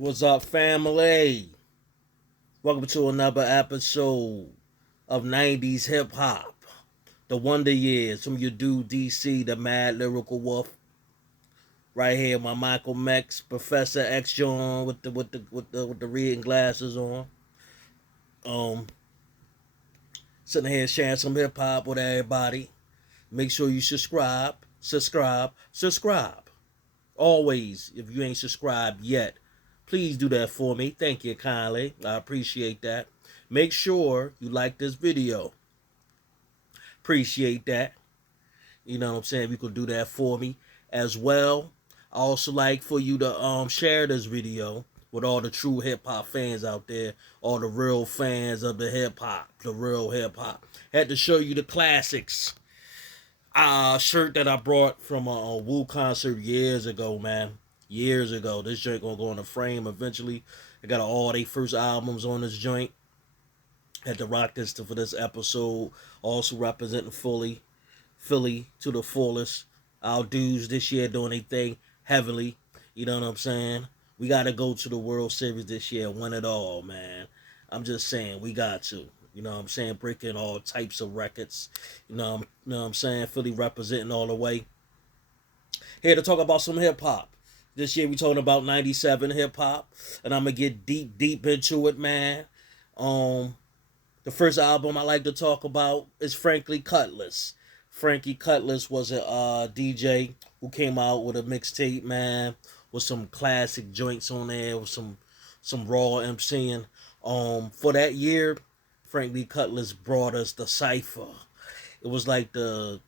What's up, family? Welcome to another episode of 90's hip hop. The Wonder Years from your dude DC, the Mad Lyrical Wolf. Right here, my Michael X, Professor X John with the reading glasses on. Um, Sitting here sharing some hip hop with everybody. Make sure you subscribe. Always, if you ain't subscribed yet, please do that for me. Thank you kindly. I appreciate that. Make sure you like this video. Appreciate that. You know what I'm saying? If you could do that for me as well. I also like for you to share this video with all the true hip hop fans out there, all the real fans of the hip hop, the real hip hop. Had to show you the classics. Shirt that I brought from a Wu concert years ago, man. Years ago. This joint gonna go in a frame eventually. I got all their first albums on this joint. Had to rock this for this episode. Also representing Philly to the fullest. Our dudes this year doing their thing heavily. You know what I'm saying? We gotta go to the World Series this year and win it all, man. I'm just saying, we got to. You know what I'm saying? Breaking all types of records. You know what I'm saying? Philly representing all the way. Here to talk about some hip hop. This year we talking about 97 hip hop. And I'm gonna get deep into it, man. The first album I like to talk about is Frankie Cutless. Frankie Cutless was a DJ who came out with a mixtape, man, with some classic joints on there, with some raw MCing. For that year, Frankie Cutless brought us the cipher. It was like the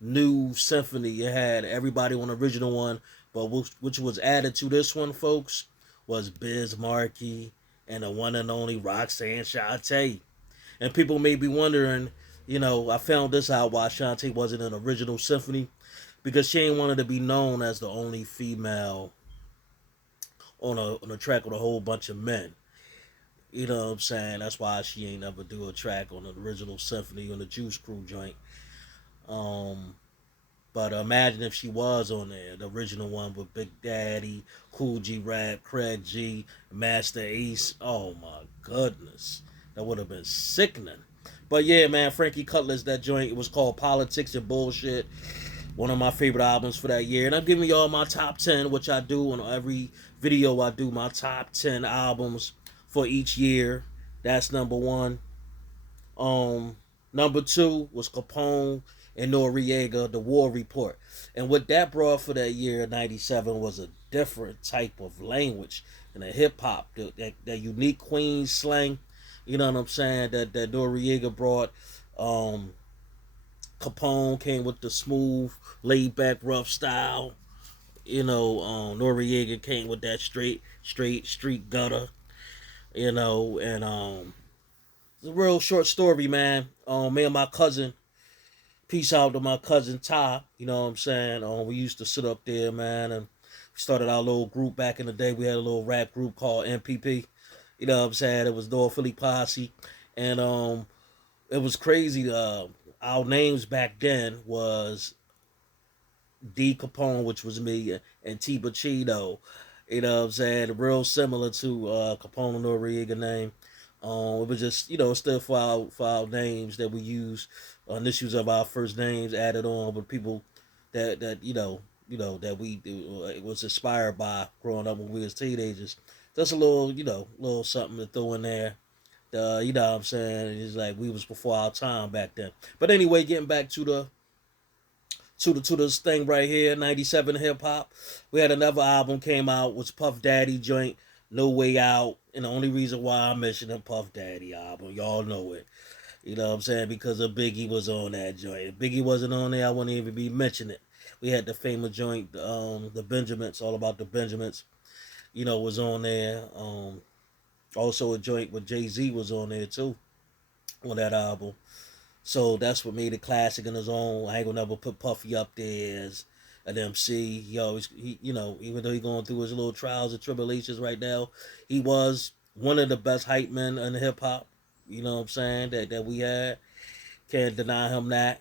new symphony. It had everybody on the original one, but which was added to this one, folks, was Biz Markie and the one and only Roxanne Shante. And people may be wondering, I found this out why Shante wasn't an original symphony, because she ain't wanted to be known as the only female on a track with a whole bunch of men. You know what I'm saying? That's why she ain't ever do a track on the original symphony on the Juice Crew joint. Um, but imagine if she was on there, the original one with Big Daddy, Cool G Rap, Craig G, Master Ace. Oh my goodness, that would have been sickening. But yeah, man, Frankie Cutless, that joint, it was called Politics and Bullshit. One of my favorite albums for that year. And I'm giving y'all my top 10, which I do on every video. I do my top 10 albums for each year. That's number one. Um, Number two was Capone and Noriega, The War Report. And what that brought for that year, 97, was a different type of language and a hip hop, that unique Queens slang. You know what I'm saying? That Noriega brought. Um, Capone came with the smooth, laid back, rough style. Noriega came with that straight street gutter. And it's a real short story, man. Me and my cousin, peace out to my cousin Ty. You know what I'm saying? We used to sit up there, man, and we started our little group back in the day. We had a little rap group called MPP. You know what I'm saying? It was North Philly Posse, and it was crazy. Our names back then was D Capone, which was me, and T Bachino. You know what I'm saying? Real similar to Capone and Noriega name. It was just, still for our names that we use, initials of our first names added on, but people that that we it was inspired by growing up when we was teenagers. Just a little, little something to throw in there. You know what I'm saying? It's like we was before our time back then. But anyway, getting back to this thing right here, 97 hip hop. We had another album came out, was Puff Daddy joint, No Way Out. And the only reason why I'm mentioning Puff Daddy album, y'all know it. You know what I'm saying? Because of Biggie was on that joint. If Biggie wasn't on there, I wouldn't even be mentioning it. We had the famous joint, the Benjamins, all about the Benjamins, was on there. Also a joint with Jay-Z was on there too, on that album. So that's what made it classic in his own. I ain't gonna never put Puffy up there as an MC. He always, even though he going through his little trials and tribulations right now, he was one of the best hype men in hip hop. You know what I'm saying? That we had. Can't deny him that.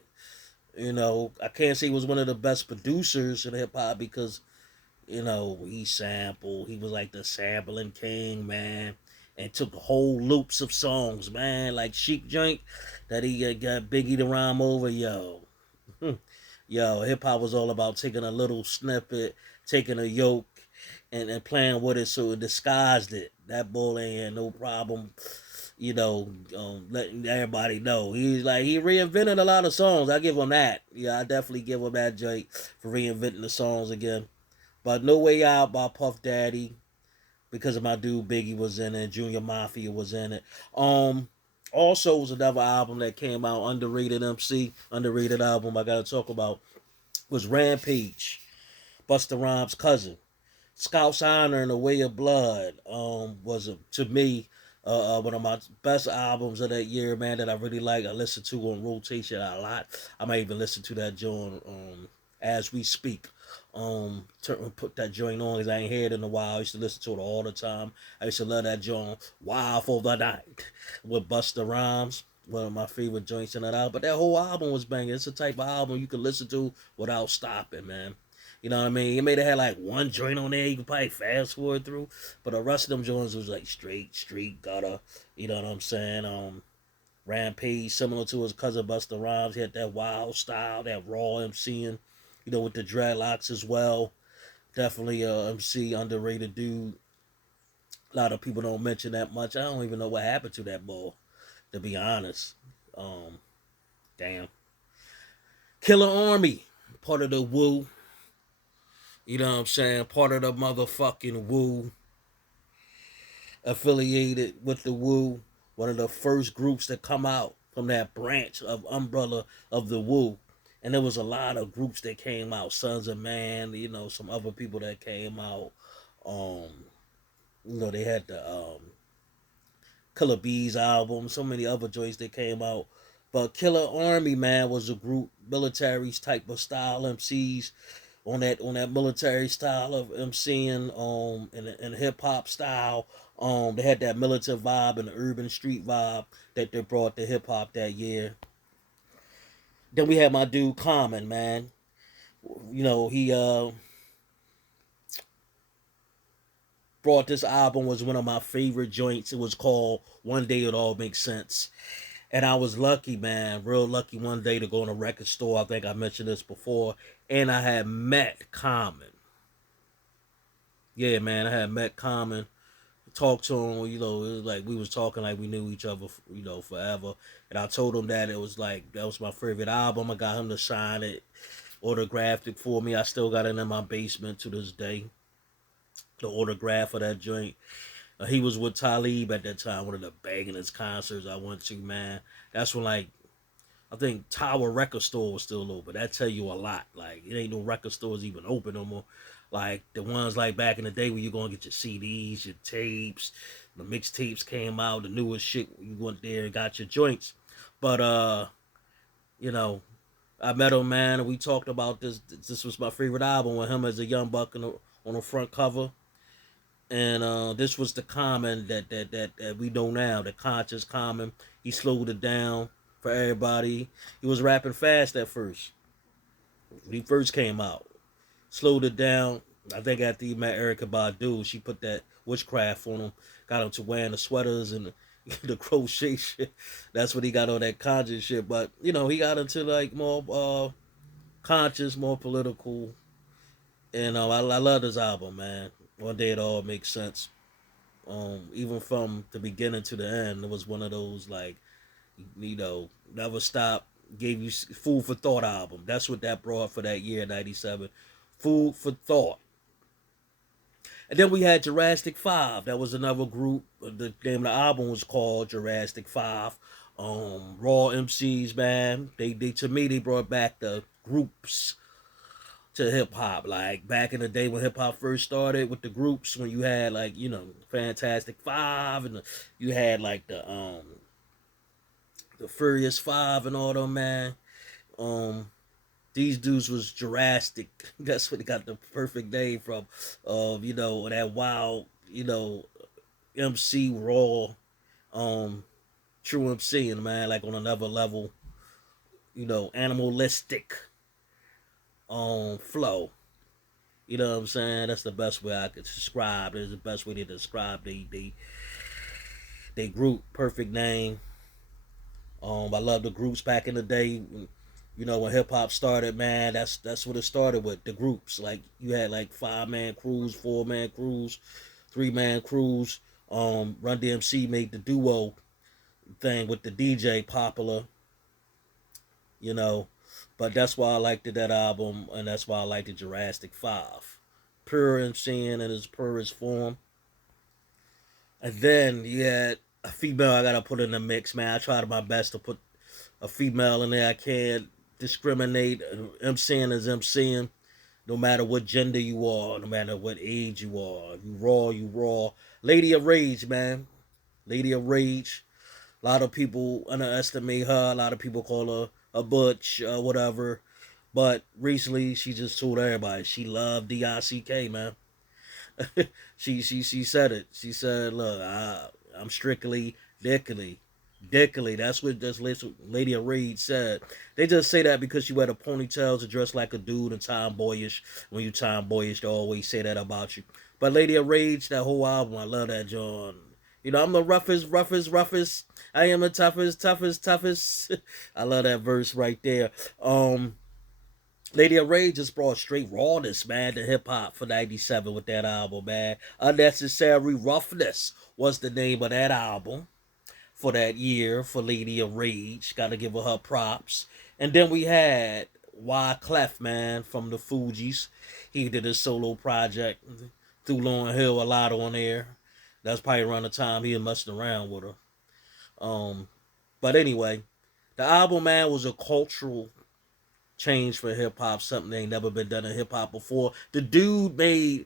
I can't say he was one of the best producers in hip hop because He sampled. He was like the sampling king, man, and took whole loops of songs, man, like Chic Joint that he got Biggie to rhyme over. Yo, hip hop was all about taking a little snippet, taking a yoke, and playing with it so it disguised it. That boy ain't had no problem, letting everybody know. He reinvented a lot of songs. I give him that. Yeah, I definitely give him that joint for reinventing the songs again. But No Way Out by Puff Daddy, because of my dude Biggie was in it, Junior Mafia was in it. Also was another album that came out, underrated MC, underrated album I gotta talk about, was Rampage, Busta Rhymes' cousin. Scout's Honor and The Way of Blood was to me one of my best albums of that year, man, that I really like. I listen to on rotation a lot. I might even listen to that joint as we speak. Put that joint on because I ain't heard it in a while. I used to listen to it all the time. I used to love that joint, Wild for the Night, with Busta Rhymes. One of my favorite joints in that album. But that whole album was banging. It's the type of album you can listen to without stopping, man. You know what I mean? It may have had like one joint on there you could probably fast forward through, but the rest of them joints was like straight, street, gutter. You know what I'm saying? Rampage, similar to his cousin Busta Rhymes, he had that wild style, that raw MCing, with the dreadlocks as well. Definitely a MC, underrated dude. A lot of people don't mention that much. I don't even know what happened to that boy, to be honest. Um, Damn. Killer Army, part of the Woo. You know what I'm saying? Part of the motherfucking Woo, affiliated with the Woo. One of the first groups that come out from that branch of umbrella of the Woo. And there was a lot of groups that came out. Sons of Man, some other people that came out. Um, they had the Killer Bees album, so many other joints that came out. But Killer Army, man, was a group, militaries type of style MCs on that military style of MCing, and hip hop style. They had that militant vibe and the urban street vibe that they brought to hip hop that year. Then we had my dude Common, man. He brought this album, was one of my favorite joints. It was called One Day It All Makes Sense. And I was lucky, man, real lucky one day to go in a record store. I think I mentioned this before. And I had met Common. Yeah, man, I had met Common, talked to him. It was like we was talking like we knew each other, forever. And I told him that it was like that was my favorite album. I got him to sign it, autographed it for me. I still got it in my basement to this day. The autograph of that joint. He was with Talib at that time, one of the bangingest concerts I went to, man. That's when like I think Tower Record Store was still open. That tell you a lot. Like it ain't no record stores even open no more. Like the ones like back in the day where you gonna get your CDs, your tapes, the mixtapes came out, the newest shit. You went there and got your joints. But you know, I met him, man, and we talked about this. This was my favorite album with him as a young buck on the front cover. And this was the Common that we know now, the conscious Common. He slowed it down for everybody. He was rapping fast at first. When he first came out, slowed it down. I think after he met Erica Badu, she put that witchcraft on him, got him to wearing the sweaters and the crochet shit. That's what he got on that conscious shit. But he got into like more conscious, more political. And I love this album, man. One Day It All Makes Sense. Even from the beginning to the end, it was one of those like, never stop, gave you food for thought album. That's what that brought for that year, '97. Food for thought. And then we had Jurassic 5. That was another group. The name of the album was called Jurassic 5. Raw MCs, man. They to me they brought back the groups to hip hop. Like back in the day when hip hop first started with the groups, when you had like Fantastic Five and you had like the Furious Five and all them, man. Um, these dudes was Jurassic. That's what they got the perfect name from. That wild, MC raw, um, true MC, man, like on another level, animalistic flow. You know what I'm saying? That's the best way I could describe. It's the best way to describe they group. Perfect name. I love the groups back in the day. You know, when hip hop started, man, that's what it started with. The groups, like you had like 5-man crews, 4-man crews, 3-man crews. Run DMC made the duo thing with the DJ popular. You know, but that's why I liked that album, and that's why I liked the Jurassic 5. Pure MCing in its purest form. And then you had a female I gotta put in the mix, man. I tried my best to put a female in there. I can't discriminate. MCing is MCing. No matter what gender you are, no matter what age you are. You raw, you raw. Lady of Rage, man. Lady of Rage. A lot of people underestimate her. A lot of people call her a butch, whatever. But recently, she just told everybody she loved DICK, man. she said it. She said, "Look, I'm strictly dickily, dickily." That's what this lady of Reed said. They just say that because she wear the ponytails to dress like a dude and tomboyish. When you tomboyish, they always say that about you. But Lady of Rage, that whole album, I love that John. You know, I'm the roughest, roughest, roughest. I am the toughest, toughest, toughest. I love that verse right there. Lady of Rage just brought straight rawness, man, to hip hop for '97 with that album, man. Unnecessary Roughness was the name of that album for that year for Lady of Rage. Gotta give her props. And then we had Wyclef, man, from the Fugees. He did a solo project through Lauryn Hill a lot on there. That's probably around the time he was messing around with her. Um, but anyway, the album, man, was a cultural change for hip hop, something that ain't never been done in hip hop before. The dude made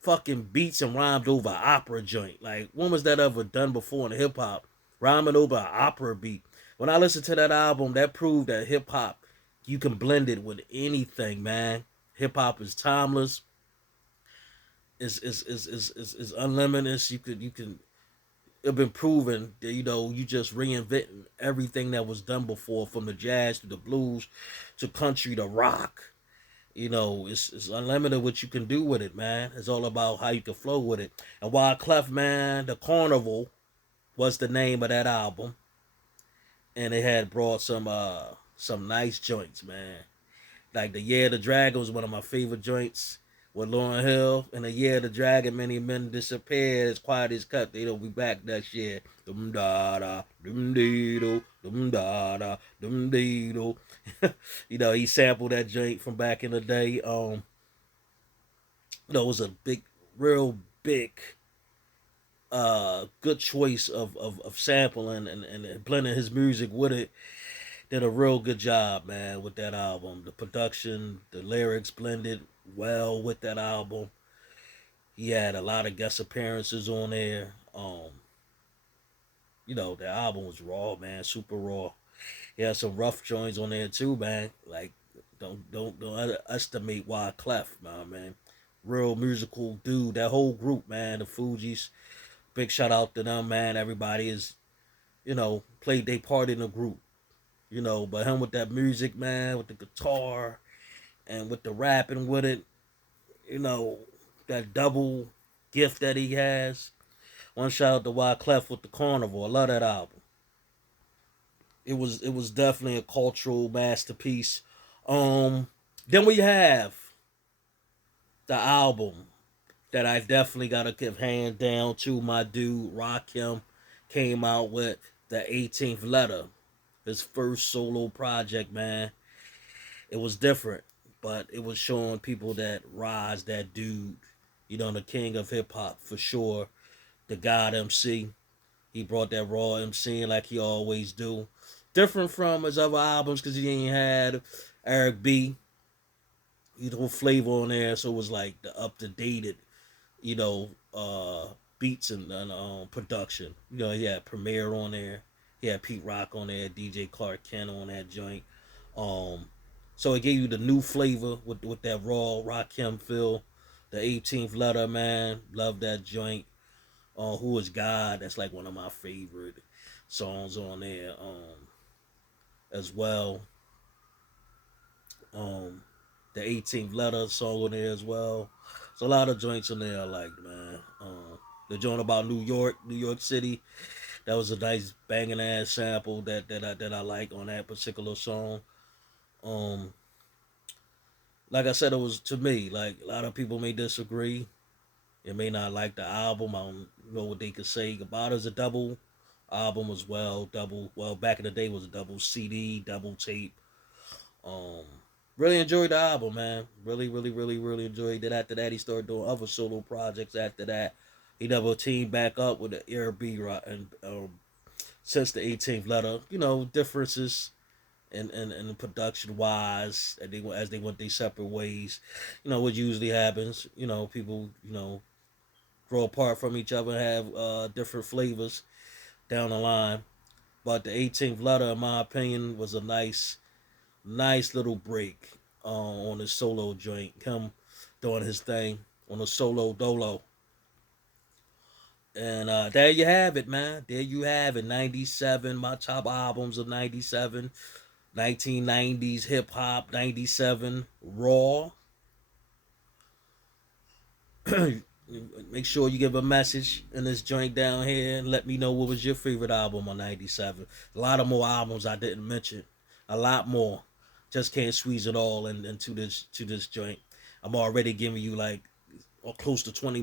fucking beats and rhymed over an opera joint. Like, when was that ever done before in hip hop? Rhyming over an opera beat. When I listened to that album, that proved that hip hop, you can blend it with anything, man. Hip hop is timeless. Is unlimited. You can it's been proven that you just reinventing everything that was done before, from the jazz to the blues to country to rock. It's unlimited what you can do with it, man. It's all about how you can flow with it. And Wyclef, man, the Carnival was the name of that album, and it had brought some nice joints, man. Like the Year of the Dragon was one of my favorite joints with Lauryn Hill. And the Year of the Dragon, many men disappeared, as quiet as cut. They don't be back next year. Dum da da, dum dee do, dum da da, dum dee do. He sampled that joint from back in the day. It was a real big, good choice of sampling and blending his music with it. Did a real good job, man, with that album. The production, the lyrics blended well with that album. He had a lot of guest appearances on there. The album was raw, man, super raw. He had some rough joints on there too, man. Like, don't underestimate Wyclef, man. Real musical dude. That whole group, man, the Fugees. Big shout out to them, man. Everybody is, played their part in the group. But him with that music, man, with the guitar and with the rapping with it, you know, that double gift that he has. One shout out to Wyclef with the Carnival. I love that album. It was definitely a cultural masterpiece. Um, then we have the album that I definitely gotta give hand down to. My dude Rakim came out with the 18th Letter, his first solo project, man. It was different, but it was showing people that Rise, that dude, the king of hip hop for sure, the God MC. He brought that raw MC like he always do. Different from his other albums because he ain't had Eric B. Flavor on there, so it was like the up to dated, you know, beats and production. He had Premier on there. He had Pete Rock on there, DJ Clark Kent on that joint. Um, so it gave you the new flavor with that raw Rakim feel. The 18th Letter, man, love that joint. Who is God? That's like one of my favorite songs on there as well. Um, The 18th letter song on there as well. There's a lot of joints on there I liked, man. The joint about New York City, that was a nice banging ass sample that I like on that particular song. Um, like I said, it was to me. Like a lot of people may disagree. They may not like the album. I don't know what they could say about it. As a double album as well. Double. Well, back in the day it was a double CD, double tape. Um, really enjoyed the album, man. Really enjoyed it. After that, he started doing other solo projects. After that, he never teamed back up with the Air B and since the 18th letter, differences and production wise, and as they went their separate ways, what usually happens. People grow apart from each other and have different flavors down the line. But the 18th letter, in my opinion, was a nice little break on his solo joint. Him doing his thing on a solo dolo. And there you have it, man. There you have it. 97, my top albums of 97. 1990s hip hop, 97 raw. Make sure you give a message in this joint down here and let me know what was your favorite album on 97. A lot of more albums I didn't mention. A lot more. Just can't squeeze it all into this joint. I'm already giving you like close to 20